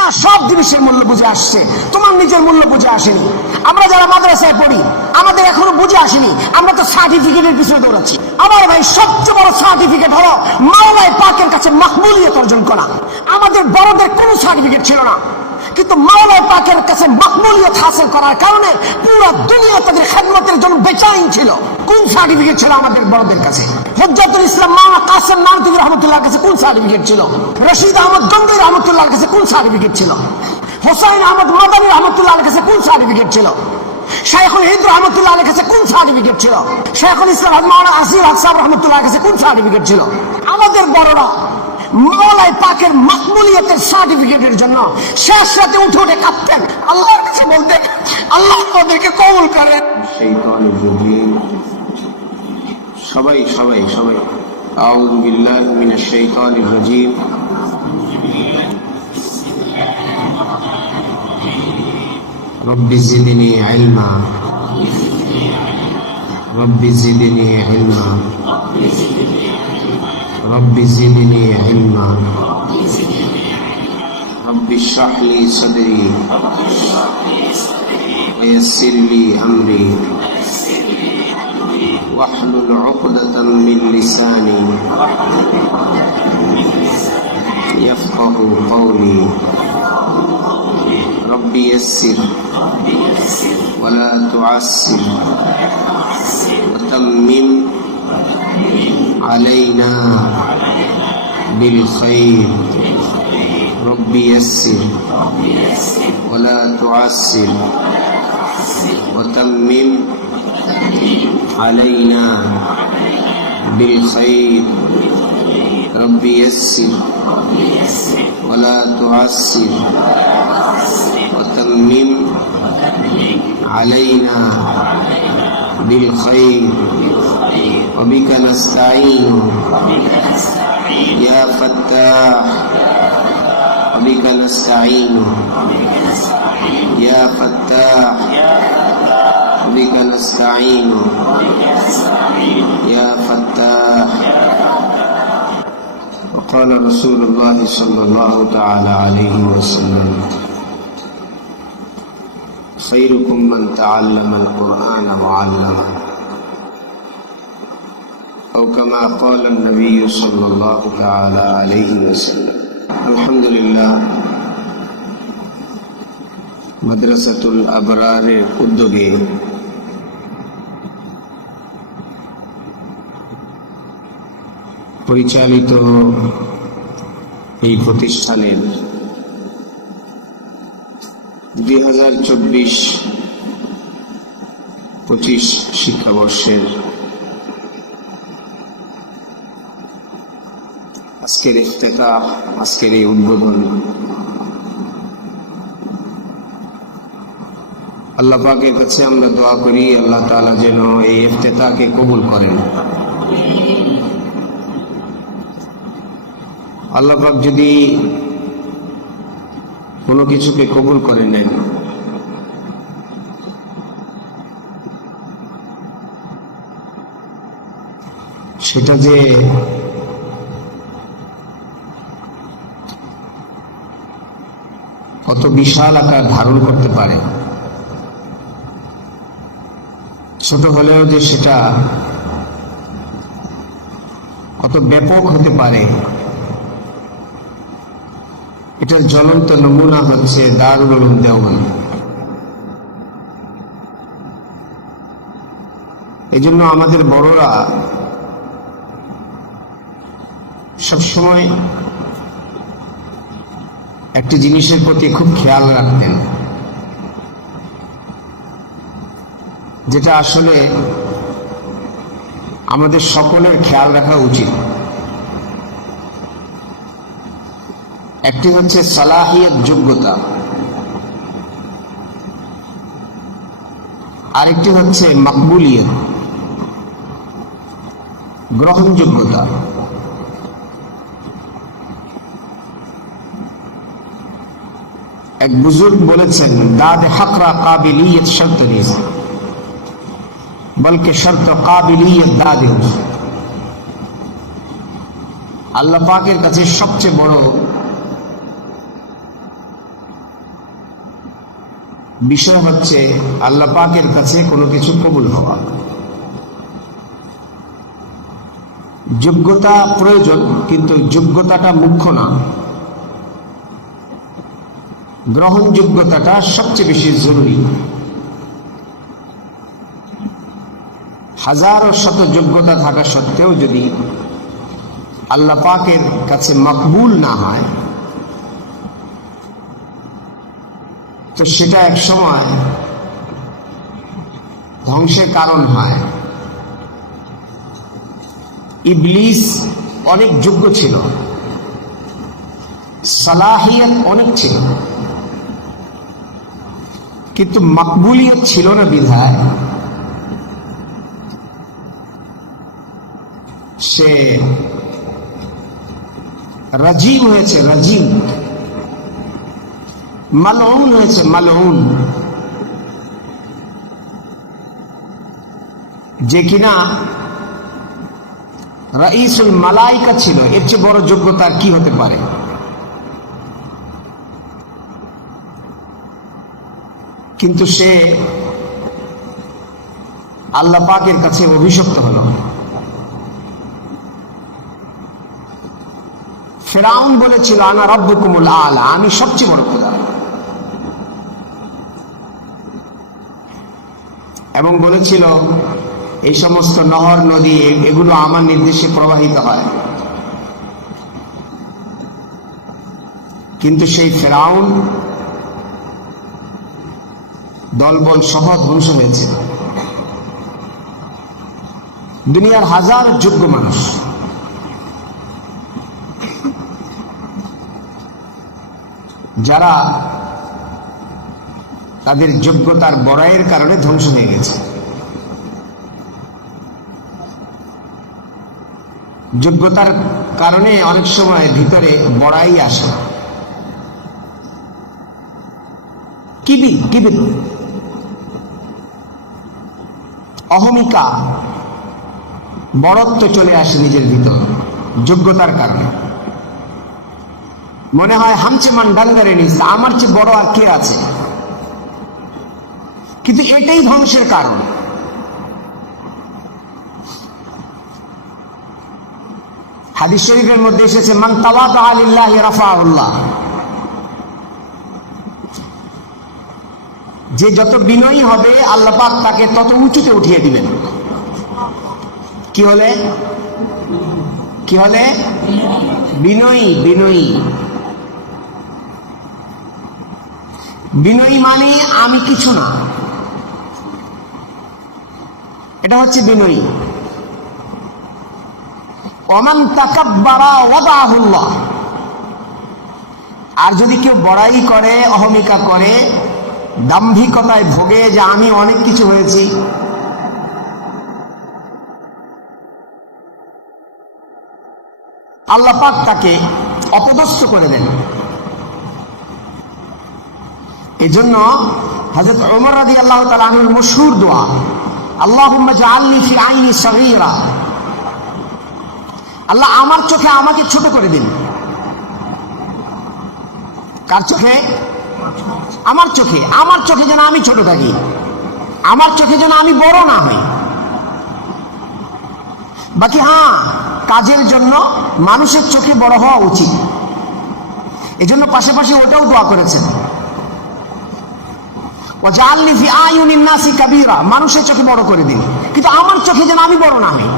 মিয়া সব জিনিসের মূল্য বুঝে আসছে, তোমার নিজের মূল্য বুঝে আসেনি। আমরা যারা মাদ্রাসায় পড়ি আমাদের এখনো বুঝে আসেনি, আমরা তো সার্টিফিকেটের পিছনে দৌড়াচ্ছি। আমার ভাই সবচেয়ে বড় সার্টিফিকেট হলো মাওলানা পাকের কাছে মাকবুলিয়ত অর্জন করা। আমাদের বড়দের কোনো সার্টিফিকেট ছিল না, কিন্তু মাওলানা পাকের কাছে মাকবুলিয়ত হাসিল করার কারণে পুরো দুনিয়া তাদের খেদমতের জন্য বেচাইন ছিল। কোন সার্টিফিকেট ছিল আমাদের বড়দের কাছে? হুজ্জাতুল ইসলাম মাওলানা কাসেম নানতুবি রহমাতুল্লাহর কাছে কোন সার্টিফিকেট ছিল? রশিদ আহমদ গঙ্গোই রহমাতুল্লাহর কাছে কোন সার্টিফিকেট ছিল? হোসাইন আহমদ মাদানী রহমাতুল্লাহর কাছে কোন সার্টিফিকেট ছিল? শাইখুল হিন্দ রহমাতুল্লাহর কাছে কোন সার্টিফিকেট ছিল? শাইখুল ইসলাম মাওলানা আসির হক সাহেব রহমাতুল্লাহর কাছে কোন সার্টিফিকেট ছিল? আমাদের বড়রা মাওলানা পাকের মাকবুলিয়তের সার্টিফিকেটের জন্য শেষ রাতে উঠে উঠে কাঁপতেন, আল্লাহর কাছে বলতেন আল্লাহ আমাদেরকে কবুল করেন। সবাই সবাই সবাই আউযু বিল্লাহি মিনাশ শাইতানির রাজীম। রব্বি জিদনি ইলমা, রব্বি জিদনি ইলমা, রব্বি জিদনি ইলমা, রব্বি ইশরাহ লি সাদরি ওয়া ইয়াসসির লি আমরি واحلل عقدة من لساني يفقه قولي ربي يسر ولا تعسر وتمم علينا بالخير ربي يسر ولا تعسر وتمم علينا بالخير ربي يسر ولا تعسر وتمم علينا بالخير وبك نستعين يا فتاح وبك نستعين يا فتاح بك نستعين يا فتاح. وقال رسول الله صلى الله تعالى عليه وسلم خيركم من تعلم القرآن وعلمه أو كما قال النبي صلى الله تعالى عليه وسلم. الحمد لله মাদ্রাসাতুল আবরারের উদ্যোগে পরিচালিত এই প্রতিষ্ঠানের 2024-25 শিক্ষাবর্ষের আজকের ইফতেতাহ, আজকের এই উদ্বোধন আল্লাহ পাকের কাছে আমরা দোয়া করি আল্লাহ তাআলা যেন এই ইফতেতাহকে কবুল করেন। আল্লাহ পাক যদি কোনো কিছুকে কবুল করে নেন, সেটা যে কত বিশাল আকার ধারণ করতে পারে, ছোট হলেও যে সেটা কত ব্যাপক হতে পারে, এটার জ্বলন্ত নমুনা হচ্ছে দারুল উলুম দেওবন্দ। এই জন্য আমাদের বড়রা সবসময় একটি জিনিসের প্রতি খুব খেয়াল রাখতেন, যেটা আসলে আমাদের সকলের খেয়াল রাখা উচিত। একটি হচ্ছে সালাহিয়ত, যোগ্যতা, আরেকটি হচ্ছে মাকবুলিয়ত, গ্রহণযোগ্যতা। এক বুজুর্গ বলেছেন, দাদ হকরা কাবিলিয়ত শর্ত নেই, বলকে শর্ত কাবিলিয়ত দাদে। আল্লাহ পাকের কাছে সবচেয়ে বড় বিষয় হচ্ছে আল্লাহ পাকের কাছে কোনো কিছু কবুল হওয়া। যোগ্যতা প্রয়োজন, কিন্তু যোগ্যতাটা মুখ্য না, গ্রহণযোগ্যতাটা সবচেয়ে বেশি জরুরি। হাজারো শত যোগ্যতা থাকা সত্ত্বেও যদি আল্লাহ পাকের কাছে মকবুল না হয়, তো সেটা এক সময় ধ্বংসের কারণ হয়। ইবলিস অনেক যোগ্য ছিল, সালাহিয়ত অনেক ছিল, কিন্তু মকবুলিয়ত ছিল না বিধায় সে রাজিম হয়েছে, রাজিম, মালউন হয়েছে, মালউন, যে কিনা রাইসুল মালাইকা ছিল। এর চেয়ে বড় যোগ্যতা কি হতে পারে? কিন্তু সে আল্লাহ পাকের কাছে অভিশপ্ত হলো। ফেরাউন বলেছিল আনা রব্বুকুমুল আলা, আমি সবচেয়ে বড় খোদা, এবং বলেছিল এই সমস্ত নহর নদী এগুলো আমার নির্দেশে প্রবাহিত হয়। কিন্তু সেই ফেরাউন দলবল সহ ধ্বংস হয়েছে। দুনিয়ার হাজার যোগ্য মানুষ যারা তাদের যোগ্যতার বড়াইয়ের কারণে ধ্বংস হয়ে গেছে। যোগ্যতার কারণে অনেক সময় ভিতরে বড়াই আসে, কিবির, কিবির, অহমিকা, বড়ত্ব চলে আসে নিজের ভিতর যোগ্যতার কারণে। মনে হয় হামচে মান ডাঙ্গারে নিস, আমার চেয়ে বড় আর কে আছে? কিন্তু এটাই ধ্বংসের কারণ। হাদিস শরীফের মধ্যে এসেছে মান তাওয়াদা লিল্লাহি রাফাহুল্লাহ, যে যত বিনয়ী হবে আল্লাহ পাক তাকে তত উঁচুতে উঠিয়ে দিবেন। কি হলে? কি হলে? বিনয়ী, বিনয়ী। বিনয়ী মানে আমি কিছু না, এটা হচ্ছে বিনয়ী। ওমান তাকাব্বারা ওয়াদাহুল্লাহ, আর যদি কেউ বড়াই করে, অহমিকা করে, দাম্ভিকতায় ভোগে যে আমি অনেক কিছু হয়েছি, আল্লাহ পাক তাকে অপদস্থ করে দেন। এজন্য হযরত ওমর রাদিয়াল্লাহু তাআলা আনহুর মশহুর দোয়া, আল্লাহুম্মা জাআলনি ফি আইনি সগীরা, আল্লাহ আমার চোখে আমাকে ছোট করে দিন। কার চোখে? আমার চোখে। আমার চোখে যেন আমি ছোট থাকি, আমার চোখে যেন আমি বড় না হই। বাকি হ্যাঁ, কাজের জন্য মানুষের চোখে বড় হওয়া উচিত, এজন্য পাশাপাশি ওটাও দোয়া করেছেন, ওয়াজআলনি ফি আয়ুনিন নাসি কাবীরা, মানুষের চোখে বড় করে দিন, কিন্তু আমার চোখে যেন আমি বড় না হই।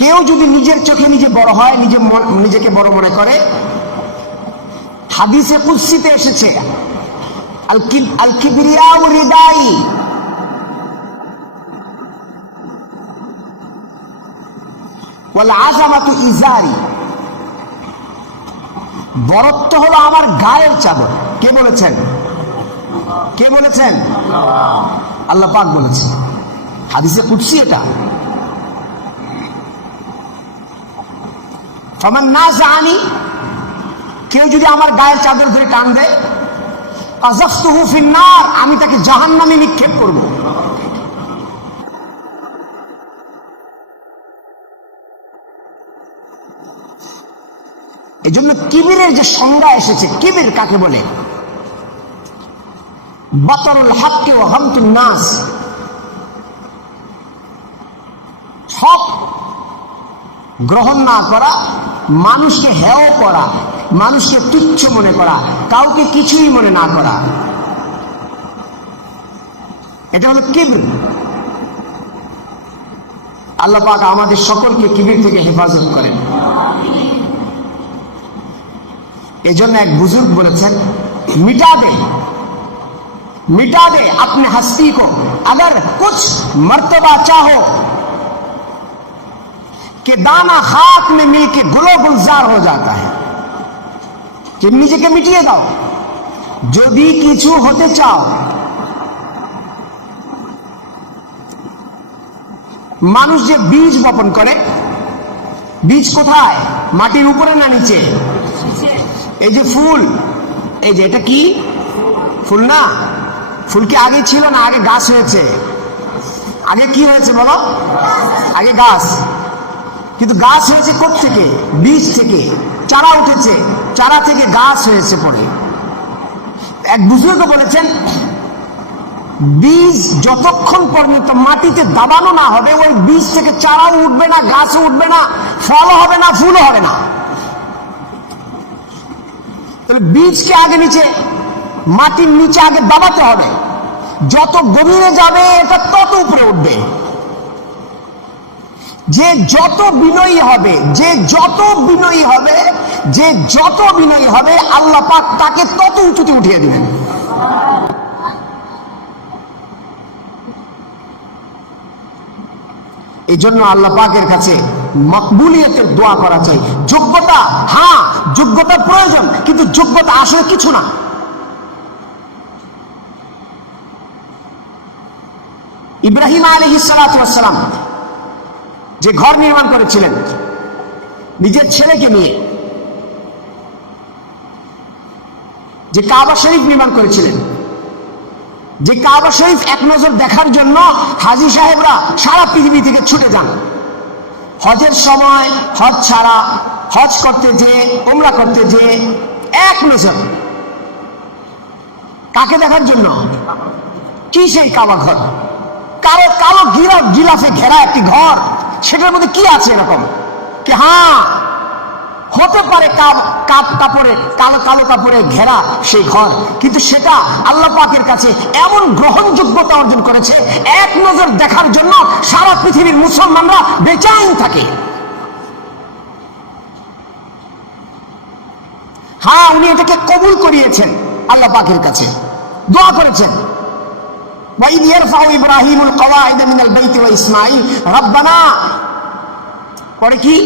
কেউ যদি নিজের চোখে নিজে বড় হয়, নিজেকে বড় মনে করে, হাদিসে কুদসিতে এসেছে আল কিবরিয়াউ রিদাই, ওয়াল আযামাতু ইজারি, বড়ত্ব হলো আমার গায়ের চাদর। কে বলেছেন? কে বলেছেন? আল্লাহ পাক বলেছেন, হাদিসে কুদসি এটা। ফামান নাযাআনি, কেউ যদি আমার গায়ের চাদর ধরে টান দেয়, আযাফতুহু ফিন নার, আমি তাকে জাহান্নামে নিক্ষেপ করব। এই জন্য কিবিরের যে সংজ্ঞা এসেছে, কিবির কাকে বলে? বাতরুল হককে ওয়া গামতুন নাস, হক গ্রহণ না করা, মানুষকে হেয় করা, মানুষকে তুচ্ছ মনে করা, কাউকে কিছুই মনে না করা, এটা হলো কিবর। আল্লাহ পাক আমাদের সকলকে কিবির থেকে হেফাজত করেন। এই জন্য এক বুজুর্গ বলেছেন, मिटा दे अपने हस्ती को अगर कुछ मर्तबा चाहो कि दाना खाक में मिलके गुलो गुलजार हो जाता है। कि নিজেকে মিটিয়ে দাও, যদি কিছু হতে চাও। মানুষ যে বীজ বপন করে, বীজ কোথায়? মাটির উপরে না নিচে? এই যে ফুল, এই যে এটা কি ফুল? না, ফুল কি আগে ছিল না আগে গাছ হয়েছে? আগে কি হয়েছে বলো? আগে গাছ। কিন্তু গাছ হয়েছে কোত্থেকে? বীজ থেকে। চারা উঠেছে, চারা থেকে গাছ হয়েছে পরে। এক বুজুর্গ বলেছেন, বীজ যতক্ষণ পর্যন্ত মাটিতে দাবানো না হবে, ওই বীজ থেকে চারাও উঠবে না, গাছও উঠবে না, ফলও হবে না, ফুলও হবে না। তাহলে বীজকে আগে নিচে, মাটির নিচে আগে দাবাতে হবে। যত গভীরে যাবে এটা তত উপরে উঠবে। যে যত বিনয়ী হবে, যে যত বিনয়ী হবে, যে যত বিনয়ী হবে, আল্লাহ পাক তাকে তত উঁচুতে উঠিয়ে দিবেন। এই জন্য আল্লাহ পাকের কাছে মকবুলিয়তের দোয়া করা চাই। যোগ্যতা, হ্যাঁ যোগ্যতার প্রয়োজন, কিন্তু যোগ্যতা আসলে কিছু না। ইব্রাহিম আলাইহিস সালাতু ওয়াস সালাম যে ঘর নির্মাণ করেছিলেন নিজের ছেলেকে নিয়ে, যে কাবা শরীফ নির্মাণ করেছিলেন, যে কাবা শরীফ এক নজর দেখার জন্য হাজী সাহেবরা সারা পৃথিবী থেকে ছুটে যান। হজের সময়, হজ ছাড়া, হজ করতে যেয়ে, উমরা করতে যেয়ে এক নজর কাকে দেখার জন্য? কি সেই কাবা ঘর? কালো কালো গিলাফে ঘেরা একটি ঘর, সেটার মধ্যে কি আছে এরকম কি? হ্যাঁ, হতে পারে কাপড়ে, কালো কালো কাপড়ে ঘেরা সেই ঘর, কিন্তু সেটা আল্লাহ পাকের কাছে এমন গ্রহণযোগ্যতা অর্জন করেছে, এক নজর দেখার জন্য সারা পৃথিবীর মুসলমানরা বেচাইন থাকে। হ্যাঁ, উনি এটাকে কবুল করিয়েছেন আল্লাহ পাকের কাছে, দোয়া করেছেন। وَإِذْ يَرْفَعُ إِبْرَاهِيمُ الْقَوَاعِدَ مِنَ الْبَيْتِ وَإِسْمَاعِيلُ رَبَّنَا, পরে কি?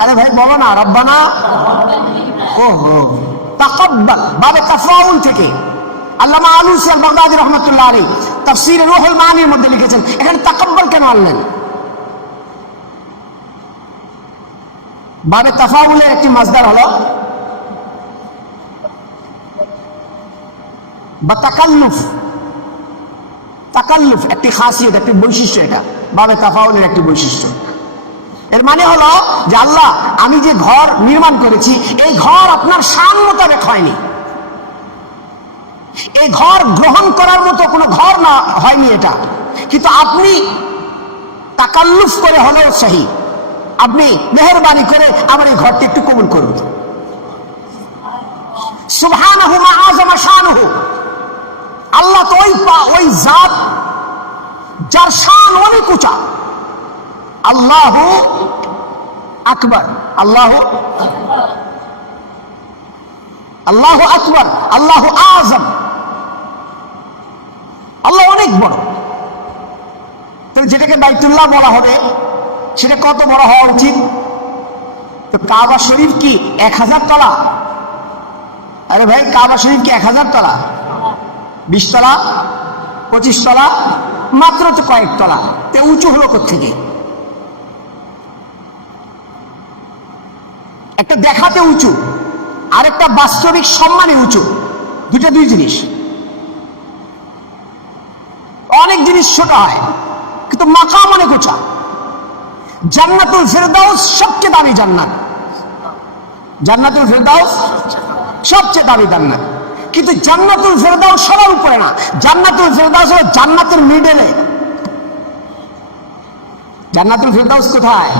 আরে ভাই বলো না, রব্বানা। ওহো, তাকাব্বাল, বাবে তাফাউল থেকে আল্লামা আলুসি আল বাগদাদি রাহমাতুল্লাহ আলাইহি তাফসীরে রূহুল মানির মধ্যে লিখেছেন, এখানে তাকাব্বাল কেন আনলেন? বাবে তাফাউলের একটি মাসদার হলো বা তাকাল্লুফ। তাকাল্লুফ একটি খাসিয়ত, একটি বৈশিষ্ট্য, এটা বাবে তাফাউলের একটি বৈশিষ্ট্য। এর মানে হলো যে আল্লাহ, আমি যে ঘর নির্মাণ করেছি, এই ঘর আপনার শান মোতাবেক হয়নি, এই ঘর গ্রহণ করার মতো কোনো ঘর না হয়নি এটা, কিন্তু আপনি তাকাল্লুফ করে হলেও সহি, আপনি মেহেরবানি করে আমার এই ঘরটি একটু কবুল করুন। সুবহানাহু মা আযামা শানুহু, আল্লাহ তো ওই জাত যার শান অনেক উঁচা। আল্লাহু আকবার, আল্লাহু আকবার, আল্লাহু আযম, আল্লাহ অনেক বড়। তো যেটাকে বাইতুল্লাহ বলা হবে, সেটা কত বড় হওয়া উচিত? তো কাবা শরীফ কি 1000 তলা? আরে ভাই, কাবা শরীফ কি 1000 তলা? 20 তলা, 25 তলা? মাত্র তো কয়েক তলা। তো উঁচু হলো কোত্থেকে? একটা দেখাতে উঁচু, আর একটা বাস্তবিক সম্মানে উঁচু, দুই জিনিস। অনেক জিনিস ছোট হয়, কিন্তু মাকাম অনেক উঁচা। জান্নাতুল ফেরদাউস সবচেয়ে দামি জান্নাত। জান্নাতুল ফেরদাউস সবচেয়ে দামি জান্নাত, কিন্তু জান্নাতুল ফেরদাউস সবার উপরে না। জান্নাতুল ফেরদাউস হলো জান্নাতের মিডলে। জান্নাতুল ফেরদাউস কোথায়?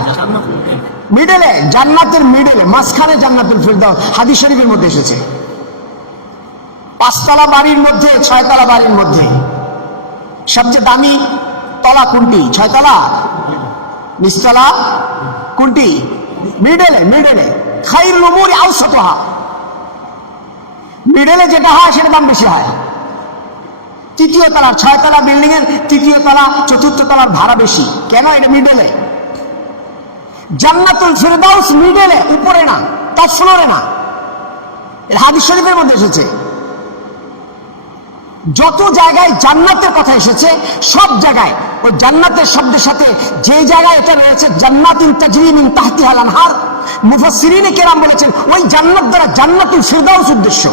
মিডলে, জান্নাতের মিডলে, মাঝখানে জান্নাতুল ফেরদাউস। হাদিস শরীফের মধ্যে এসেছে। 5 তলা বাড়ির মধ্যে 6 তলা বাড়ির মধ্যে সবচেয়ে দামি তলা কোনটি? 6 তলা? নিচতলা কোনটি? মিডলে। মিডলে খায়রুল উমুরি আওসাতুহা। মিডলে যেটা হয় সেটা দাম বেশি হয়। তৃতীয় তলা, 6 তলা বিল্ডিং এর তৃতীয় তলা চতুর্থ তলার ভাড়া বেশি। কেন? এটা মিডলে। জান্নাতুল ফেরদাউস মিডলে, উপরে না, টপ ফ্লোরে না। এটা হাদিস শরীফের মধ্যে এসেছে। যত জায়গায় জান্নাতের কথা এসেছে সব জায়গায় ওই জান্নাতের শব্দের সাথে যে জায়গায় এটা রয়েছে জান্নাতুন তাজরি মিন তাহতিহাল আনহার, মুফাসসিরিনে কেরাম বলেছেন ওই জান্নাত দ্বারা জান্নাতুল ফিরদাউস উদ্দেশ্য।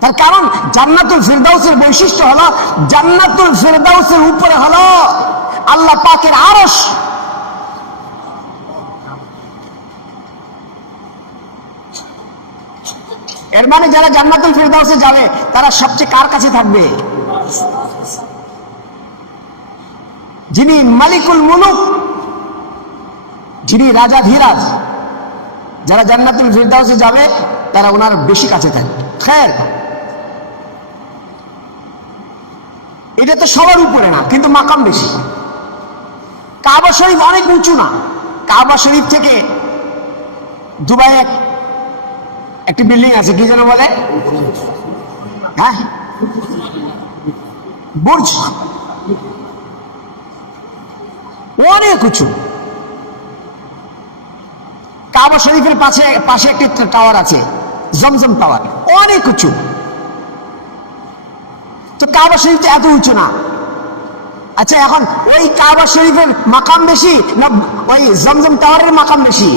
তার কারণ জান্নাতুল ফিরদাউসের বৈশিষ্ট্য হলো জান্নাতুল ফিরদাউসের উপরে হলো আল্লাহ পাকের আরশ। এর মানে যারা জান্নাতুল ফিরদাউসে যাবে তারা সবচেয়ে কার কাছে থাকবে? যিনি মালিকুল মুলুক, যিনি রাজা ধীরাজ। যারা জান্নাতুল ফিরদাউসে যাবে তারা ওনার বেশি কাছে থাকবে। খের এটা তো সবার উপরে না, কিন্তু মাকাম বেশি। কাবা শরীফ অনেক উঁচু না। কাবা শরীফ থেকে দুবাইয়ে একটি বিল্ডিং আছে, কি যেন বলে? হ্যাঁ, বুর্জ। অনেক উঁচু। কাবা শরীফের পাশে একটি টাওয়ার আছে, জমজম টাওয়ার, অনেক উঁচু। তো কাবা শরীফ তো এত উঁচু না। আচ্ছা, এখন ওই কাবা শরীফের মাকাম বেশি না ওই জমজম টাওয়ারের মাকাম বেশি?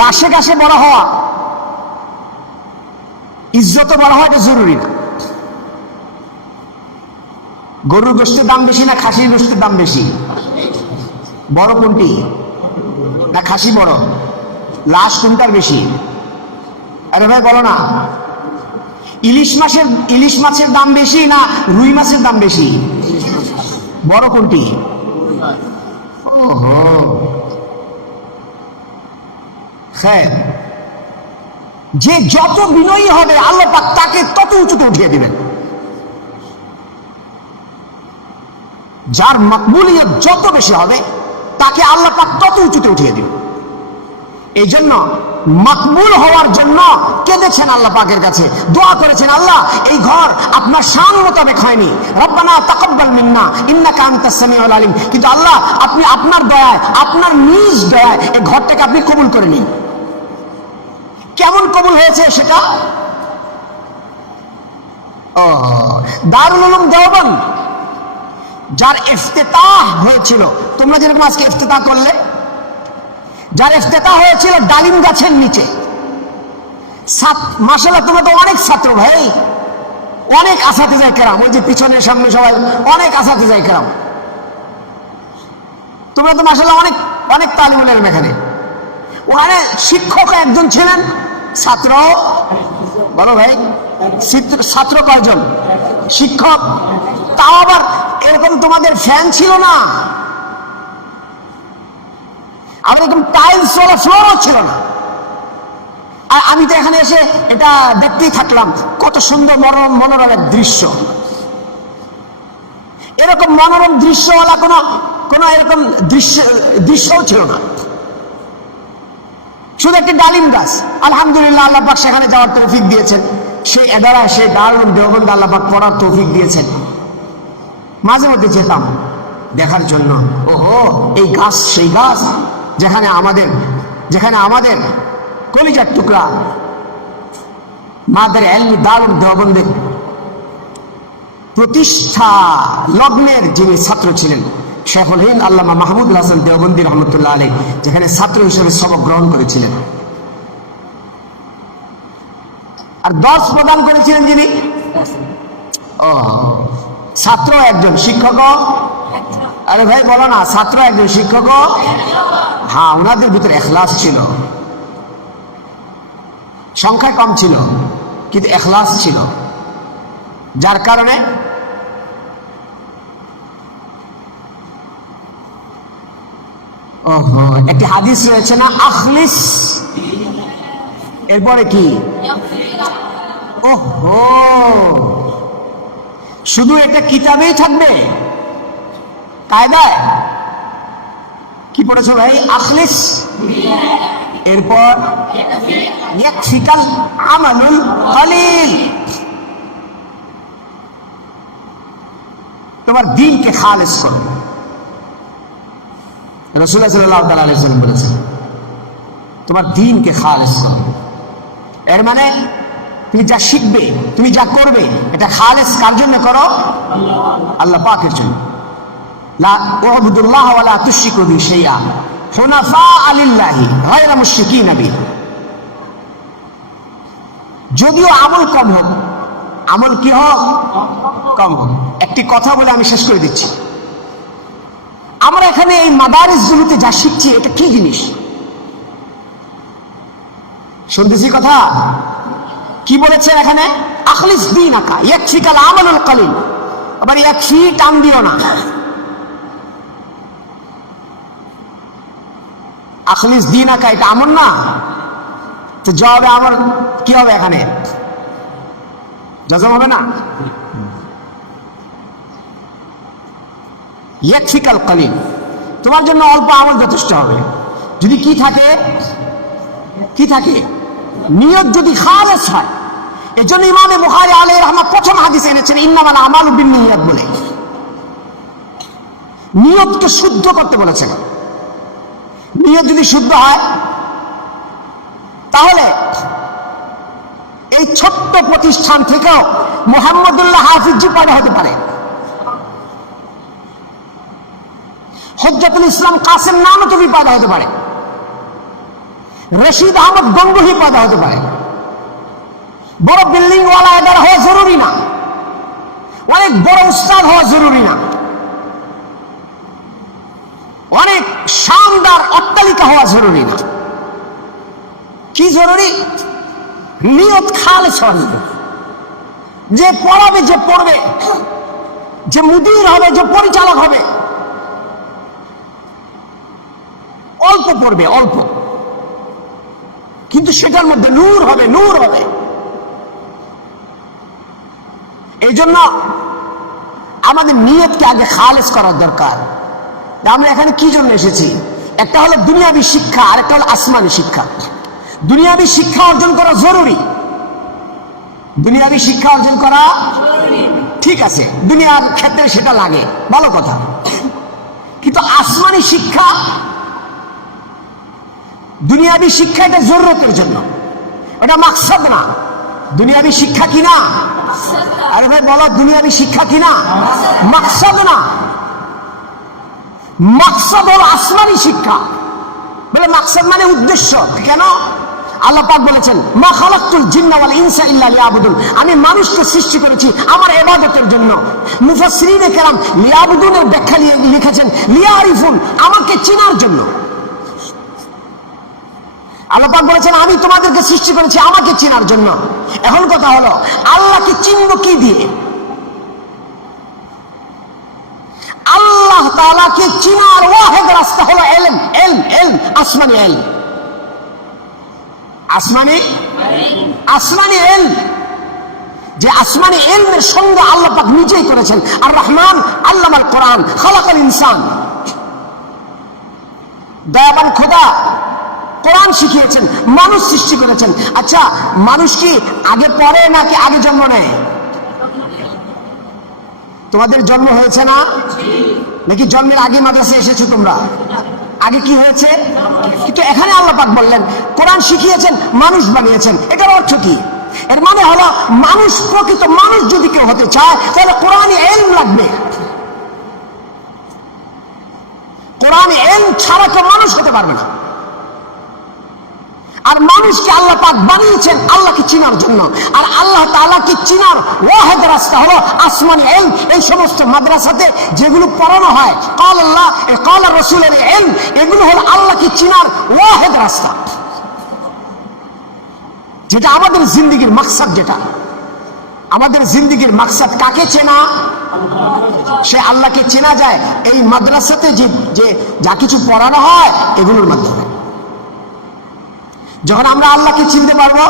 লাশে গাছে বড় হওয়া, ইজ্জত বড় হওয়া এটা জরুরি না। গরুর গোশতের দাম বেশি না খাসির গোশতের দাম বেশি? বড় কোনটি? না খাসি বড়? লাশ কোনটার বেশি? আরে ভাই বলো না। ইলিশ মাছের দাম বেশি না রুই মাছের দাম বেশি? বড় কোনটি? ওহো, হ্যাঁ। যে যত বিনয়ী হবে আল্লাহ পাক তাকে তত উঁচুতে উঠিয়ে দিবেন। যার মাকবুলিয়ত যত বেশি হবে তাকে আল্লাহ পাক তত উঁচুতে উঠিয়ে দিবেন। এই জন্য মাকবুল হওয়ার জন্য কেঁদেছেন আল্লাহ পাকের কাছে, দোয়া করেছেন, আল্লাহ এই ঘর আপনার শান মোতাবেক হয়নি, রব্বানা তাকাব্বাল মিন্না ইন্নাকা আনতাস সামিউল আলিম, কিন্তু আল্লাহ আপনি আপনার দয়ায়, আপনার নিজ দয়ায় এই ঘরটাকে আপনি কবুল করে নিন। কেমন কবুল হয়েছে সেটা? দারুল উলুম দেওবন্দ, যার ইফতিতাহ হয়েছিল, তোমরা যেরকম আজকে ইফতিতাহ করলে, যার ইফতিতাহ হয়েছিল ডালিম গাছের নিচে। মাশাআল্লাহ, তোমরা তো অনেক ছাত্র ভাই, অনেক আসাতিজা কেরাম, ওই যে পিছনের সামনে সবাই অনেক আসাতিজা কেরাম। তোমরা তো মাশাআল্লাহ অনেক অনেক তালিমুল ইলম এখানে। ওখানে শিক্ষক একজন ছিলেন, ছাত্র বলো ভাই, ছাত্র কয়জন? শিক্ষক। তাও আবার এরকম তোমাদের ফ্যান ছিল না, আবার এরকম টাইলস ওয়ালা ফ্লোরও ছিল না। আর আমি তো এখানে এসে এটা দেখতেই থাকলাম, কত সুন্দর মনোরম এক দৃশ্য। এরকম মনোরম দৃশ্যওয়ালা কোনো এরকম দৃশ্যও ছিল না, শুধু একটি ডালিম গাছ। আলহামদুলিল্লাহ, আল্লাহ পাক সেখানে যাওয়ার তৌফিক দিয়েছেন। সেই এদারায় সেই দারুল উলুম দেওবন্দ আল্লাহ পাক পড়ার তৌফিক দিয়েছেন। মাঝে মধ্যে যেতাম দেখার জন্য। ওহো, এই গাছ সেই গাছ যেখানে আমাদের কলিজার টুকরা মাদার ইলমি দারুল উলুম দেওবন্দের প্রতিষ্ঠা লগ্নের যিনি ছাত্র ছিলেন, শেখুল হিন্দ আল্লামা মাহমুদুল হাসান দেওবন্দি রহমতুল্লাহ আলাইহ, যেখানে ছাত্র হিসেবে সবক গ্রহণ করেছিলেন। আর দর্স প্রদান করেছিলেন যিনি, ও, ছাত্র একজন, শিক্ষক? আরে ভাই বলো না, ছাত্র একজন, শিক্ষক? হ্যাঁ, ওনাদের ভিতরে এখলাস ছিল, সংখ্যায় কম ছিল কিন্তু এখলাস ছিল, যার কারণে একটি হাদিস রয়েছে না, আখলিস, এরপরে কি? ওহো, শুধু একটা কিতাবেই থাকবে কায়দায়? কি পড়েছো ভাই? আখলিস, এরপর ইয়াকফিকাল আমালুল কলিল, তোমার দ্বীনকে খালেস করো। রাসূলুল্লাহ সাল্লাল্লাহু আলাইহি ওয়াসাল্লাম বলেছেন তোমার দ্বীনকে খালেস করো। এর মানে তুমি যা শিখবে, তুমি যা করবে, এটা খালেস কার জন্য করো? আল্লাহ পাকের জন্য। লা উবুদুল্লাহ ওয়া লা তুশরিকু বিহি শাইআ হুনাফা লিল্লাহি গায়রা মুশরিকিন বিহি। যদিও আমল কম হোক, আমল কি হোক? কম হোক। একটি কথা বলে আমি শেষ করে দিচ্ছি। আমরা এখানে এই মাদারিসগুলোতে যা শিখছি, এটা কি জিনিস? শুনতেছি কথা? কি বলেছেন এখানে? আখলিস দীনাকা ইয়াকফিকাল আমালুল কলিল। আবার ইয়াকফি টান দিও না, আখলিস দীনাকা এটা আমল না? তো জবাবে আমার কি হবে? এখানে জজম হবে না? ইয়াকফিকাল কলিল, তোমার জন্য অল্প আমল যথেষ্ট হবে। যদি কি থাকে? কি থাকে? নিয়ত যদি খালেস হয়। এই জন্য ইমামে বুখারী আলাইহির রাহমাত প্রথম হাদিস এনেছেন ইন্নামাল আমালু বিন্নিয়াত বলে, নিয়তকে শুদ্ধ করতে বলেছেন। নিয়ত যদি শুদ্ধ হয়, তাহলে এই ছোট্ট প্রতিষ্ঠান থেকেও মুহাম্মদুল্লাহ হাফিজি পয়দা হতে পারে, হজ্জাতুল ইসলাম কাসেম নানতবী পয়দা হতে পারে, রশিদ আহমদ গঙ্গুহি পয়দা হতে পারে। বড় বিল্ডিং ওয়ালা এদের হওয়া জরুরি না, অনেক বড় উস্তাদ হওয়া জরুরি না, অনেক শানদার অট্টালিকা হওয়া জরুরি না। কি জরুরি? নিয়ত খালেস হওয়া। যে পড়াবে, যে পড়বে, যে মুদির হবে, যে পরিচালক হবে, অল্প পড়বে, অল্প, কিন্তু সেটার মধ্যে নূর হবে, নূর হবে। এই জন্য আমাদের নিয়তকে আগে খালেস করার দরকার। আমরা এখানে কি জন্য এসেছি? একটা হলো দুনিয়াবী শিক্ষা, আর একটা হলো আসমানি শিক্ষা। দুনিয়াবী শিক্ষা অর্জন করা জরুরি, দুনিয়াবী শিক্ষা অর্জন করা ঠিক আছে, দুনিয়ার ক্ষেত্রে সেটা লাগে, ভালো কথা। কিন্তু আসমানি শিক্ষা, দুনিয়াবী শিক্ষা এটা জরুরতের জন্য, এটা মাকসাদ না। দুনিয়াবী শিক্ষা কি না? আরে ভাই বলো, দুনিয়াবী শিক্ষা কি না? মাকসাদ না। মাকসাদ হলো আসমানি শিক্ষা। বলে মাকসাদ মানে উদ্দেশ্য। কেন? আল্লাহ পাক বলেছেন মা খালাকতুল জিন্না ওয়াল ইনসা ইল্লা লিয়াবুদুন, আমি মানুষকে সৃষ্টি করেছি আমার ইবাদতের জন্য। মুফাসসিরিনে কেরাম লিয়াবুদুনের ব্যাখ্যা লিখেছেন লিয়ারিফুন, আমাকে চেনার জন্য। আল্লাহ পাক বলেছেন আমি তোমাদেরকে সৃষ্টি করেছি আমাকে চেনার জন্য। এখন কথা হলো, আল্লাহকে চিনব কি দিয়ে? আল্লাহ তাআলাকে চিনার ওয়াহিদ রাস্তা হলো ইলম, ইলম, ইলম, আসমানি ইলম, আসমানি আসমানি ইলম। যে আসমানি ইলমের সঙ্গে আল্লাহ পাক নিজেই করেছেন আর রহমান আল্লামাল কোরআন খালাকাল ইনসান। দয়াবান খোদা কোরআন শিখিয়েছেন, মানুষ সৃষ্টি করেছেন। আচ্ছা, মানুষ কি আগে পড়ে নাকি আগে জন্ম নেয়? তোমাদের জন্ম হয়েছে না নাকি জন্মের আগে মাদ্রাসায় এসেছো তোমরা? আগে কি হয়েছে? কিন্তু এখানে আল্লাহ পাক বললেন কোরআন শিখিয়েছেন, মানুষ বানিয়েছেন। এটার অর্থ কি? এর মানে হলো মানুষ, প্রকৃত মানুষ যদি কেউ হতে চায় তাহলে কোরআনে ইলম লাগবে। কোরআনে ইলম ছাড়া কেউ মানুষ হতে পারবে না। আর মানুষকে আল্লাহ পাক বানিয়েছেন আল্লাহকে চিনার জন্য। আর আল্লাহ তাআলাকে চিনার ওয়াহিদ রাস্তা হলো আসমানি ইলম। এই সমস্ত মাদ্রাসাতে যেগুলো পড়ানো হয় ক্বাল আল্লাহ ক্বাল রাসূলের ইলম, এগুলো হলো আল্লাহকে চিনার ওয়াহিদ রাস্তা, যেটা আমাদের জিন্দেগির মাকসাদ। যেটা আমাদের জিন্দেগির মাকসাদ কাকে চেনা? সে আল্লাহকে চেনা যায় এই মাদ্রাসাতে যে যা কিছু পড়ানো হয় এগুলোর মাধ্যমে। যখন আমরা আল্লাহকে চিনতে পারবো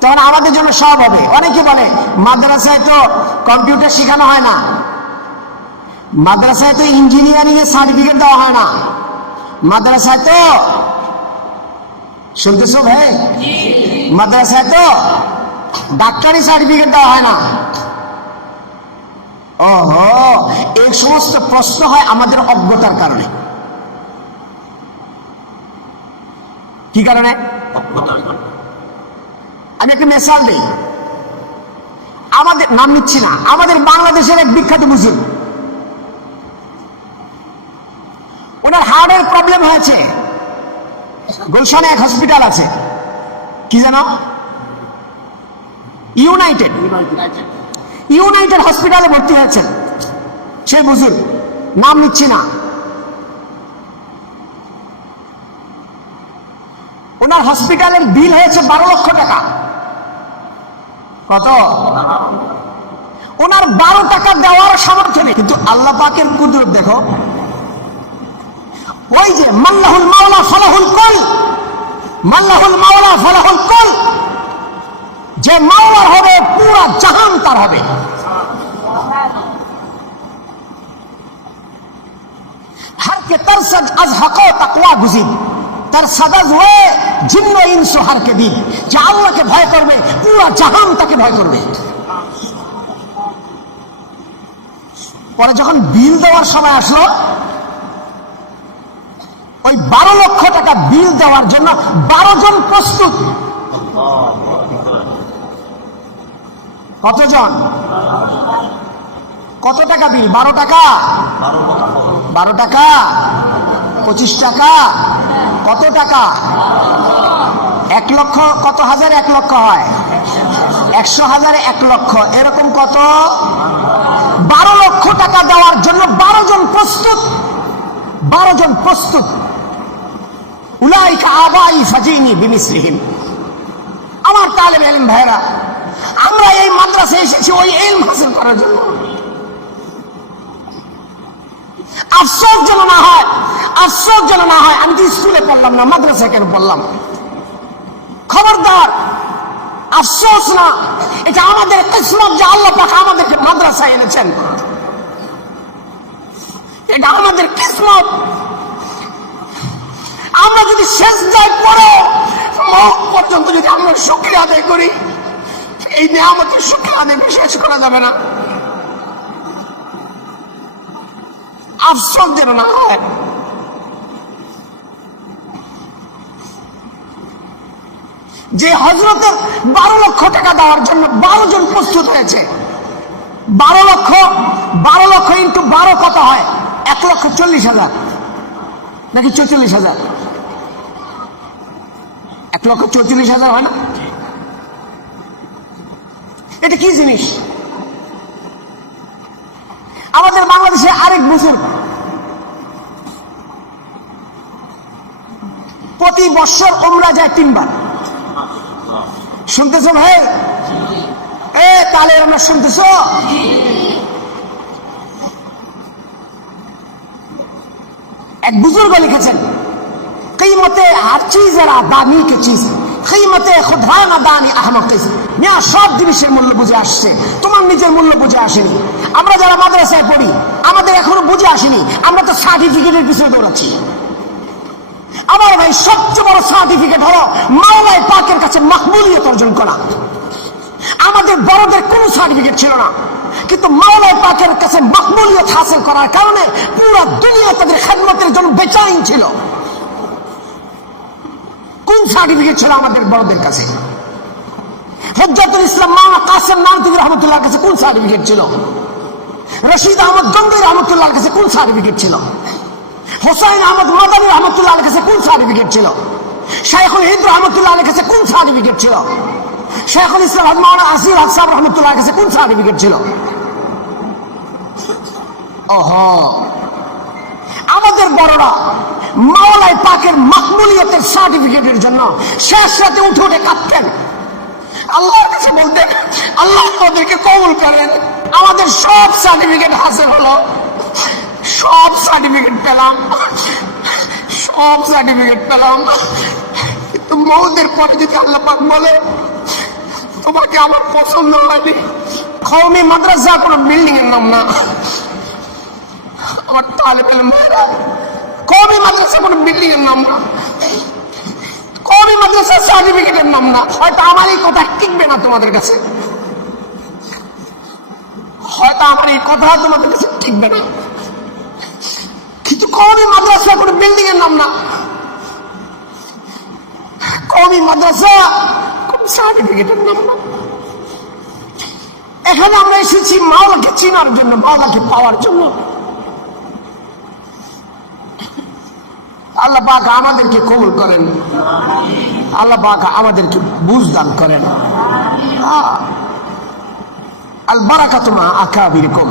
তখন আমাদের জন্য সব হবে। অনেকে বলে মাদ্রাসায় তো কম্পিউটার শেখানো হয় না, মাদ্রাসায় তো ইঞ্জিনিয়ারিং এর সার্টিফিকেট দেওয়া হয় না, মাদ্রাসায় তো, শুনতেছো ভাই, মাদ্রাসায় তো ডাক্তারি সার্টিফিকেট দেওয়া হয় না। ওহো, এই সমস্ত প্রশ্ন হয় আমাদের অজ্ঞতার কারণে। কি কারণে? আমি একটা মিসাল দিই। আমাদের নাম নিচ্ছি না, আমাদের বাংলাদেশের এক বিখ্যাত মুজিব, ওনার হার্টের প্রবলেম হয়েছে। গুলশানে এক হসপিটাল আছে, কি জানো? ইউনাইটেড হসপিটালে ভর্তি হয়েছেন সে মুজিব, নাম নিচ্ছি না। ওনার হসপিটালের বিল হয়েছে 12 লক্ষ টাকা। কত? ওনার 12 টাকা দেওয়ার সামর্থ্য নেই, কিন্তু আল্লাহ পাকের কুদরত দেখো। ওই যে মাল্লাহুল মাওলা ফালাহুল কুল, মাল্লাহুল মাওলা ফালাহুল কুল, যে মাওলার হবে পুরা জাহান তার হবে। हर के तरसद अज हको तकवा गुजिब তার সাদাজ হয়ে জিন্ন ইনস হার কে দিন, যে আল্লাহকে ভয় করবে পুরা জাহান তাকে ভয় করবে। পরে যখন বিল দেওয়ার সময় আসলো, ওই 12 লক্ষ টাকা বিল দেওয়ার জন্য 12 জন প্রস্তুত। কতজন? কত টাকা বিল? 12 টাকা, 12 টাকা, 25 টাকা, কত টাকা? 1 লক্ষ, কত হাজারে 1 লক্ষ হয়? 100 হাজারে 1 লক্ষ, এরকম কত? 12 লক্ষ টাকা দেওয়ার জন্য 12 জন প্রস্তুত, 12 জন প্রস্তুত। উলাইকা আবাই ফাজিনি বিমিসলিহিম। আমার তালেব ইলম ভাইরা, আমরা এই মাদ্রাসায় এসেছি ওই ইলম হাসিল করার জন্য। আফসোস যেন না হয়, আফসোস যেন না হয় আমি তো স্কুলে পড়লাম না, মাদ্রাসায় কেন পড়লাম। খবরদার, আফসোস না, এটা আমাদের কিসমত যে আল্লাহ পাক আমাদেরকে মাদ্রাসায় এনেছেন, এটা আমাদের কিসমত। আমরা যদি সেজদায় পড়ে মওত পর্যন্ত যদি আমরা শুকরিয়া আদায় করি, এই নিয়ামতের শুকরিয়া আদায় শেষ করা যাবে না। আফসোস যেন না হয়। যে হযরতের 12 লক্ষ টাকা দেওয়ার জন্য 12 জন প্রস্তুত হয়েছে। 12 লক্ষ ইন্টু 12 কত হয়? 1,40,000 নাকি 44,000? 1,44,000 হয় না? এটা কি জিনিস? আমাদের বাংলাদেশে আরেক বুজুর্গ প্রতি বছর উমরা যায় 3 বার। শুনতেছো ভাই? তাহলে আমরা শুনতেছো? এক বুজুর্গ লিখেছেন, कीमते हर चीज दामी के चीज कीमते खुदा ना दानी अहमक মিয়া সব জিনিসের মূল্য বুঝে আসছে, তোমার নিজের মূল্য বুঝে আসেনি। আমরা যারা মাদ্রাসায় পড়ি আমাদের এখনো বুঝে আসেনি, আমরা তো সার্টিফিকেটের পিছনে দৌড়াচ্ছি। আমার ভাই সবচেয়ে বড় সার্টিফিকেট হলো মাওলায়ে পাকের কাছে মাকবুলিয়ত অর্জন করা। আমাদের বড়দের কোনো সার্টিফিকেট ছিল না, কিন্তু মাওলায়ে পাকের কাছে মাকবুলিয়ত হাসিল করার কারণে পুরো দুনিয়া তাদের খেদমতের জন্য বেচাইন ছিল। কোন সার্টিফিকেট ছিল আমাদের বড়দের কাছে? হুজ্জাতুল ইসলাম মাওলানা কাসেম নানতুবি রহমাতুল্লাহর কাছে কোন সার্টিফিকেট ছিল? রশিদ আহমদ গঙ্গোই রহমাতুল্লাহর কাছে কোন সার্টিফিকেট ছিল? হোসাইন আহমদ মাদানী রহমাতুল্লাহর কাছে কোন সার্টিফিকেট ছিল? শাইখুল হিন্দ রহমতুল্লাহ আলাইহির কাছে কোন সার্টিফিকেট ছিল? শাইখুল ইসলাম হযরত মাওলানা আসিফ হক সাহেব রহমতুল্লাহ আলাইহির কাছে কোন সার্টিফিকেট ছিল? ওহো, আমাদের বড়রা মাওলাই পাকের মাকবুলিয়তের সার্টিফিকেটের জন্য শেষ রাতে উঠে উঠে কাঁদতেন, আল্লাহর কাছে বলতেন, আল্লাহ আমাদেরকে কবুল করেন। আমাদের সব সার্টিফিকেট হাসিল হলো, সব সার্টিফিকেট পেলাম, সব সার্টিফিকেট পেলাম, কিন্তু মৌতের পরে যদি আল্লাহ পাক বলে তোমাকে আমার পছন্দ হয়নি, কওমি মাদ্রাসা কোনো বিল্ডিং এর নাম না। আমার তালেব ইলমেরা, কওমি মাদ্রাসা কোনো বিল্ডিং এর নাম না, কওমি মাদ্রাসা সার্টিফিকেটের নাম না। হয়তো আমার এই কথা টিকবে না তোমাদের কাছে, হয়তো আমার এই কথা তোমাদের কাছে টিকবে না, কিন্তু কওমি মাদ্রাসা কোনো বিল্ডিং এর নাম না, কওমি মাদ্রাসা কোন সার্টিফিকেটের নাম না। এখানে আমরা এসেছি মাওলাকে চিনার জন্য, মাওলাকে পাওয়ার জন্য। আল্লাহ পাক আমাদেরকে কবুল করেন, আল্লাহ পাক আমাদেরকে বুঝ দান করেন। আল বারাকাতু মা আকাবিরকুম।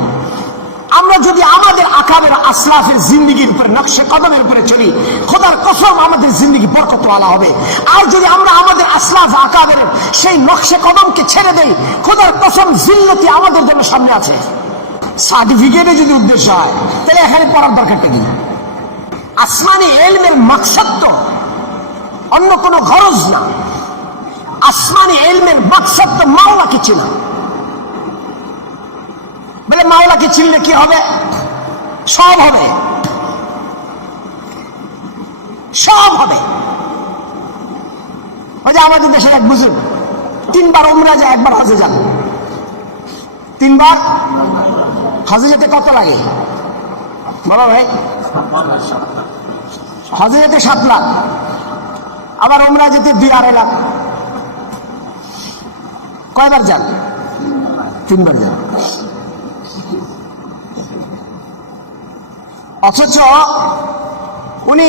আমরা যদি আমাদের আকাবের আসলাফের জিন্দেগির উপরে, নকশে কদমের উপরে চলি, খোদার কসম আমাদের জিন্দেগি বরকতওয়ালা হবে। আর যদি আমরা আমাদের আসলাফ আকাবের সেই নকশে কদমকে ছেড়ে দেই, খোদার কসম জিল্লতি আমাদের জন্য সামনে আছে। সার্টিফিকেটে যদি উদ্দেশ্য হয়, তাহলে এখানে পড়ার দরকারটা কি? আসমানি ইলমের মাকসাদ তো অন্য কোনো গরজ না, আসমানি ইলমের মাকসাদ তো মাওলাকে চেনা। বলে মাওলাকে চিনলে কি হবে? সব হবে, সব হবে। ওই যে আমাদের দেশের এক বুজুর্গ 3 বার উমরা যায়, 1 বার হজে যান। 3 বার হজে যেতে কত লাগে বলো ভাই? হজে যেতে 7 লাখ, আবার উমরা যেতে 2-2.5 লাখ। কয়বার যান? 3 বার যান। অথচ উনি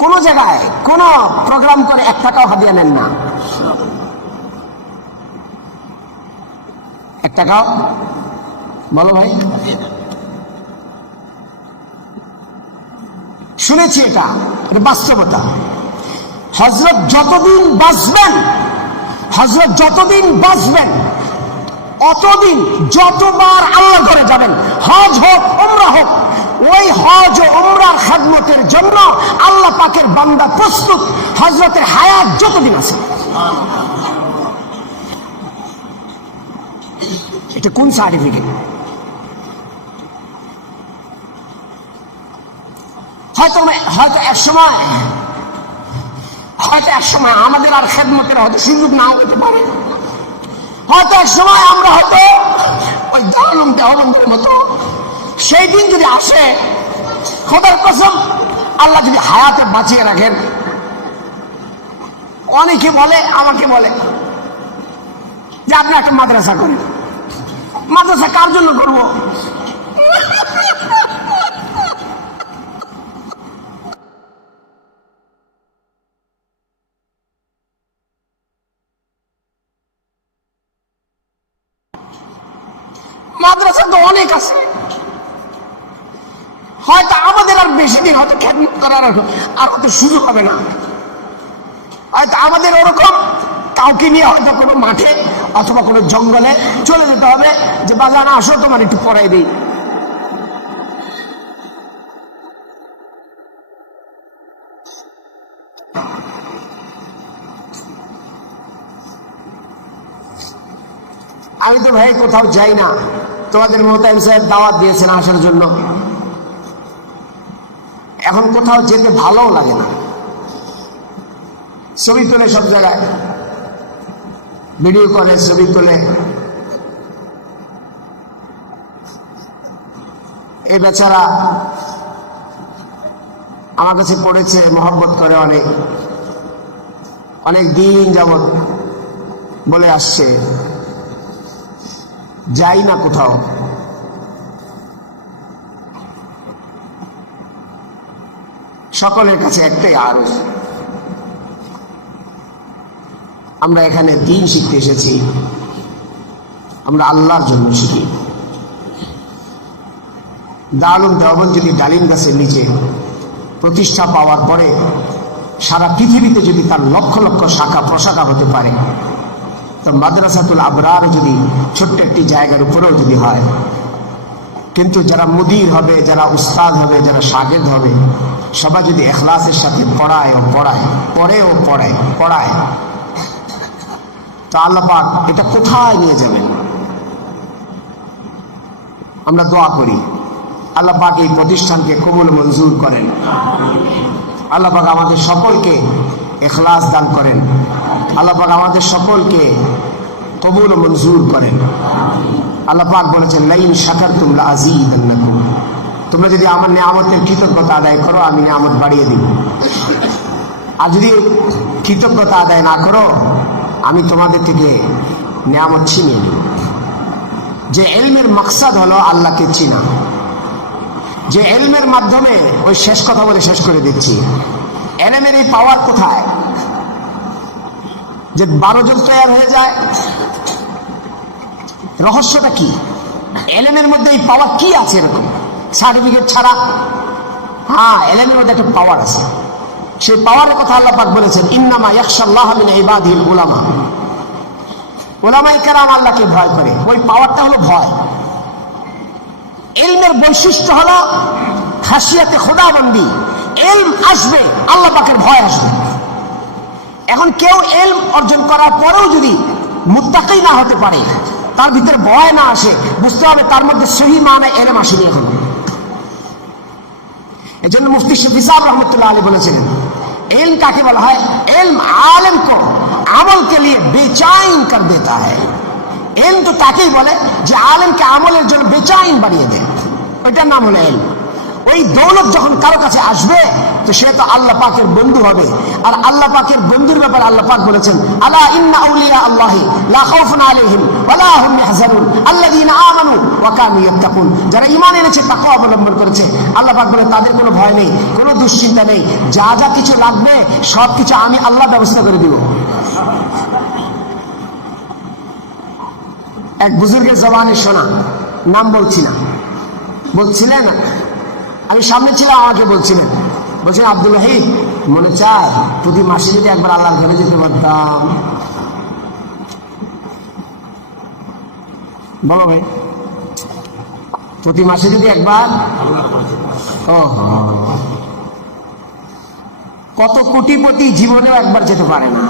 কোন জায়গায় কোন প্রোগ্রাম করে 1 টাকাও হাদিয়া নেন না, 1 টাকাও। বলো ভাই, শুনেছি, এটা বাস্তবতা। হযরত যতদিন বাঁচবেন, হযরত যতদিন বাঁচবেন, অতদিন যতবার আল্লাহর ঘরে যাবেন, হজ হোক উমরা হোক, ওই হজ ও উমরার খেদমতের জন্য আল্লাহ পাকের বান্দা প্রস্তুত হযরতের হায়াত যতদিন আছে। এটা কোন সার্টিফিকেট? হয়তো এক সময় আমাদের আর খেদমতের হয়তো সুযোগ নাও হতে পারে, হয়তো এক সময় আমরা হয়তো ওই জাহান্নাম দেওবন্দের মতো। সেই দিন যদি আসে, খোদার কসম আল্লাহ যদি হায়াতে বাঁচিয়ে রাখেন, অনেকে বলে, আমাকে বলে যে আপনি একটা মাদ্রাসা করেন। মাদ্রাসা কার জন্য করব? মাদ্রাসা তো অনেক আছে, হয়তো আমাদের আর বেশি দিন হয়তো খেদমত করার আর হয়তো সুযোগ হবে না। হয়তো আমাদের ওরকম কাউকে নিয়ে হয়তো কোনো মাঠে অথবা কোনো জঙ্গলে চলে যেতে হবে, যে বাজার আসো তোমার একটু পড়াই দিই। আমি তো ভাই কোথাও যাই না, তোমাদের মোহতামিম সাহেব দাওয়াত দিয়েছেন আসার জন্য। এখন কোথাও যেতে ভালো লাগে না, ছবি তোলে সব জায়গায়, ভিডিও করে ছবি তোলে। এই বেচারা আমার কাছে পড়েছে, মহব্বত করে অনেক অনেক দিন যাবৎ বলে আসছে, যাই না কোথাও। সকলের কাছে একটাই আরজ, আমরা এখানে দিন শিখতে এসেছি, আমরা আল্লাহর জন্য শিখি। দারুল দেওবন্দ যদি ডালিম গাছের নিচে প্রতিষ্ঠা পাওয়ার পরে সারা পৃথিবীতে যদি তার লক্ষ লক্ষ শাখা প্রশাখা হতে পারে, তো মাদ্রাসাতুল আবরার যদি ছোট্ট একটি জায়গার উপরেও যদি হয়, কিন্তু যারা মুদির হবে, যারা উস্তাদ হবে, যারা শাগির্দ হবে, সবাই যদি ইখলাসের সাথে পড়ায়, তো আল্লাহ পাক এটা কোথায় নিয়ে যাবেন? আমরা দোয়া করি আল্লাহ পাক এই প্রতিষ্ঠানকে কবুল মঞ্জুর করেন। আল্লাহ পাক আমাদের সকলকে ইখলাস দান করেন। আল্লাহ পাক আমাদের সকলকে কবুল মঞ্জুর করেন। আল্লাহ পাক বলেছেন, লাইন শাকারতুম লাযীদান্নাকুম, তোমরা যদি আমার নিয়ামতের কৃতজ্ঞতা আদায় করো আমি নিয়ামত বাড়িয়ে দিব, আর যদি কৃতজ্ঞতা আদায় না করো আমি তোমাদের থেকে নিয়ামত ছিনিয়ে নিব। যে ইলমের মাকসাদ হলো আল্লাহকে চিনা, যে ইলমের মাধ্যমে, ওই শেষ কথা বলে শেষ করে দিচ্ছি, ইলমের এই পাওয়ার কোথায়? যে 12 জন তৈরি হয়ে যায়, রহস্যটা কি? ইলমের মধ্যে এই পাওয়ার কি আছে? এরকম সার্টিফিকেট ছাড়া, হ্যাঁ, ইলমের মধ্যে একটা পাওয়ার আছে। সেই পাওয়ারের কথা আল্লাহ পাক বলেছেন, ইন্নামা ইয়াখশাল্লাহ মিন ইবাদিহিল উলামা, উলামায়ে কেরাম আল্লাহকে ভয় করে। ওই পাওয়ারটা হলো ভয়। ইলমের বৈশিষ্ট্য হলো খাশিয়াতে খোদাবন্দি। ইলম আসবে, আল্লাহ পাকের ভয় আসবে। এখন কেউ ইলম অর্জন করার পরেও যদি মুত্তাকি না হতে পারে, তার ভিতরে ভয় না আসে, বুঝতে হবে তার মধ্যে সহি মানে ইলম আসেনি এখন। এই জন্য মুফতি শফি সাহেব রহমতুল্লাহ আলাইহি বলেছিলেন, इल्म काके बोला है? इल्म आलिम को अमल के लिए बेचैन कर देता है। इल्म तो ताके बोले जो आलिम के আমলের জন্য বেচাইন বাড়িয়ে দেয়, ওইটার নাম হলো ইলম। ওই দৌলত যখন কারো কাছে আসবে তো সে তো আল্লাহ পাকের বন্ধু হবে। আর আল্লাহ পাকের বন্ধুর ব্যাপারে আল্লাহ পাক বলেছেন, আলা ইন্না আউলিয়া আল্লাহি লা খাউফুন আলাইহিম ওয়া লা হুম ইয়াহজানুন আল্লাযীনা আমানু ওয়া কানু ইয়াত্তাকুন, যারা ঈমান এনেছে, তাকওয়া অবলম্বন করেছে, আল্লাহ পাক বলে তাদের কোনো ভয় নেই, কোনো দুশ্চিন্তা নেই, যা যা কিছু লাগবে সব কিছু আমি আল্লাহ ব্যবস্থা করে দিব। এক বুজুর্গের জবানে শোনা, নাম বলছি না, বলছিলেন, আমি সামনে ছিলাম, আমাকে বলছিলেন, বলছেন আব্দুল ওয়াহিদ, মনে চায় প্রতি মাসে যদি একবার আল্লাহর ঘরে যেতে পারতাম। বলো ভাই, প্রতি মাসে যদি একবার, কত কোটিপতি জীবনেও একবার যেতে পারে না,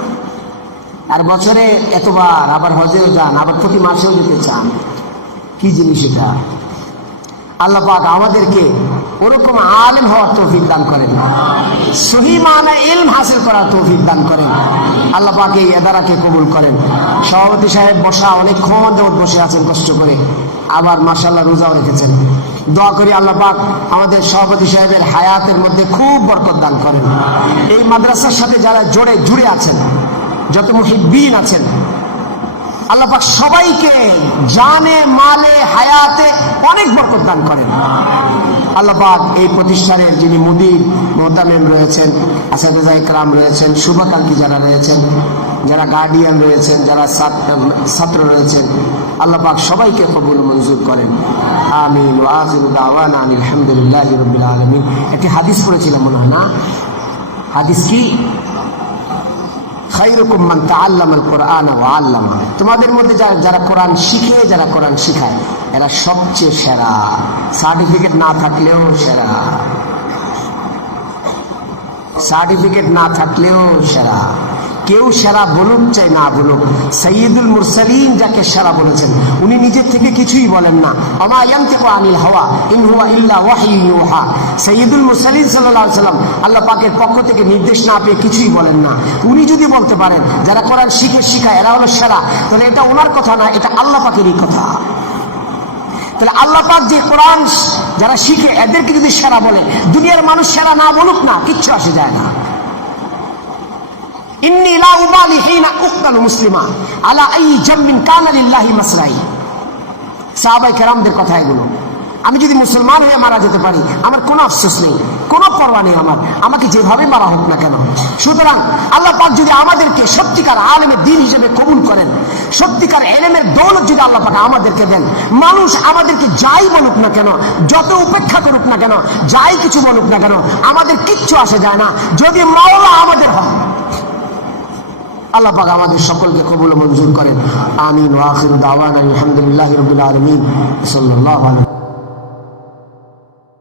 আর বছরে এতবার, আবার হজেও যান, আবার প্রতি মাসেও যেতে চান। কি জিনিস এটা? আল্লাহ পাক আমাদেরকে ওরকম আলিম হওয়ার তৌফিক দান করেন, সহি মানে ইলম হাসিল করার তৌফিক দান করেন। আল্লাহ পাক এই এদারাকে কবুল করেন। সভাপতি সাহেব বসা অনেকক্ষণ যাবত বসে আছেন কষ্ট করে, আবার মাশাআল্লাহ রোজাও রেখেছেন। দোয়া করি আল্লাহ পাক আমাদের সভাপতি সাহেবের হায়াতের মধ্যে খুব বরকত দান করেন। এই মাদ্রাসার সাথে যারা জুড়ে আছেন, যত মুহিব্বিন আছেন, আল্লাহ পাক সবাইকে জানে, মালে, হায়াতে অনেক বরকত দান করেন। আল্লাহ পাক এই প্রতিষ্ঠানের যিনি মুদির মোহতামিম রয়েছেন, আসাদুজায়ে ইকরাম রয়েছেন, শুভাকাঙ্ক্ষী যারা রয়েছেন, যারা গার্ডিয়ান রয়েছেন, যারা ছাত্র রয়েছেন, আল্লাহ পাক সবাইকে কবুল মঞ্জুর করেন। আমিন। ওয়া আখিরু দাওয়ানা আলহামদুলিল্লাহি রাব্বিল আলামিন। একটি হাদিস পড়েছিলাম মনে হয় না? হাদিস কি? খায়রুকুম মান তাআল্লামাল কুরআন ওয়া আল্লামা, তোমাদের মধ্যে যারা কোরআন শিখে, যারা কোরআন শিখায়, এরা সবচেয়ে সেরা। সার্টিফিকেট না থাকলেও সেরা, সার্টিফিকেট না থাকলেও সেরা। কেউ সেরা বলুক চাই না বলুক, সাইয়্যিদুল মুরসালিন যাকে সেরা বলেছেন, উনি নিজের থেকে কিছুই বলেন না। ওমা ইয়ানতিকু আনিল হাওয়া ইন হুয়া ইল্লা ওয়াহয়ু ইউহা। সাইয়্যিদুল মুরসালিন সাল্লাল্লাহু আলাইহি ওয়াসাল্লাম আল্লাহ পাকের পক্ষ থেকে নির্দেশ না পেয়ে কিছুই বলেন না। উনি যদি বলতে পারেন যারা কোরআন শিখায় এরা হলো সেরা, তাহলে এটা ওনার কথা না, এটা আল্লাহ পাকেরই কথা। তাহলে আল্লাহ পাক যে কোরআন যারা শিখে এদেরকে যদি সেরা বলে, দুনিয়ার মানুষ সেরা না বলুক না, কিচ্ছু আসে যায় না। ইন্নী লা উবালি হিনা উকতালু মুসলিমা আলা আই জামবিন কানা লিল্লাহি মাসরাই। সাহাবায়ে কেরামদের কথা এগুলো। আমি যদি মুসলমান হয়ে মারা যেতে পারি আমার কোনো আফসোস নেই, কোনো পরোয়া নেই আমার, আমাকে যেভাবে মারা হোক না কেন। সুতরাং আল্লাহ পাক যদি আমাদেরকে সত্যিকার আলেমের দ্বীন হিসেবে কবুল করেন, সত্যিকার ইলমের দৌলত যদি আল্লাহ পাক আমাদেরকে দেন, মানুষ আমাদেরকে যাই বলুক না কেন, যত উপেক্ষা করুক না কেন, যাই কিছু বলুক না কেন, আমাদের কিচ্ছু আসে যায় না যদি মাওলা আমাদের হয়। আল্লাহ পাক আমাদের সকলকে কবুল ও মঞ্জুর করেন। আমিন ওয়া আখিরু দাওয়ানা আলহামদুলিল্লাহি রাব্বিল আলামিন। সাল্লাল্লাহু আলাইহি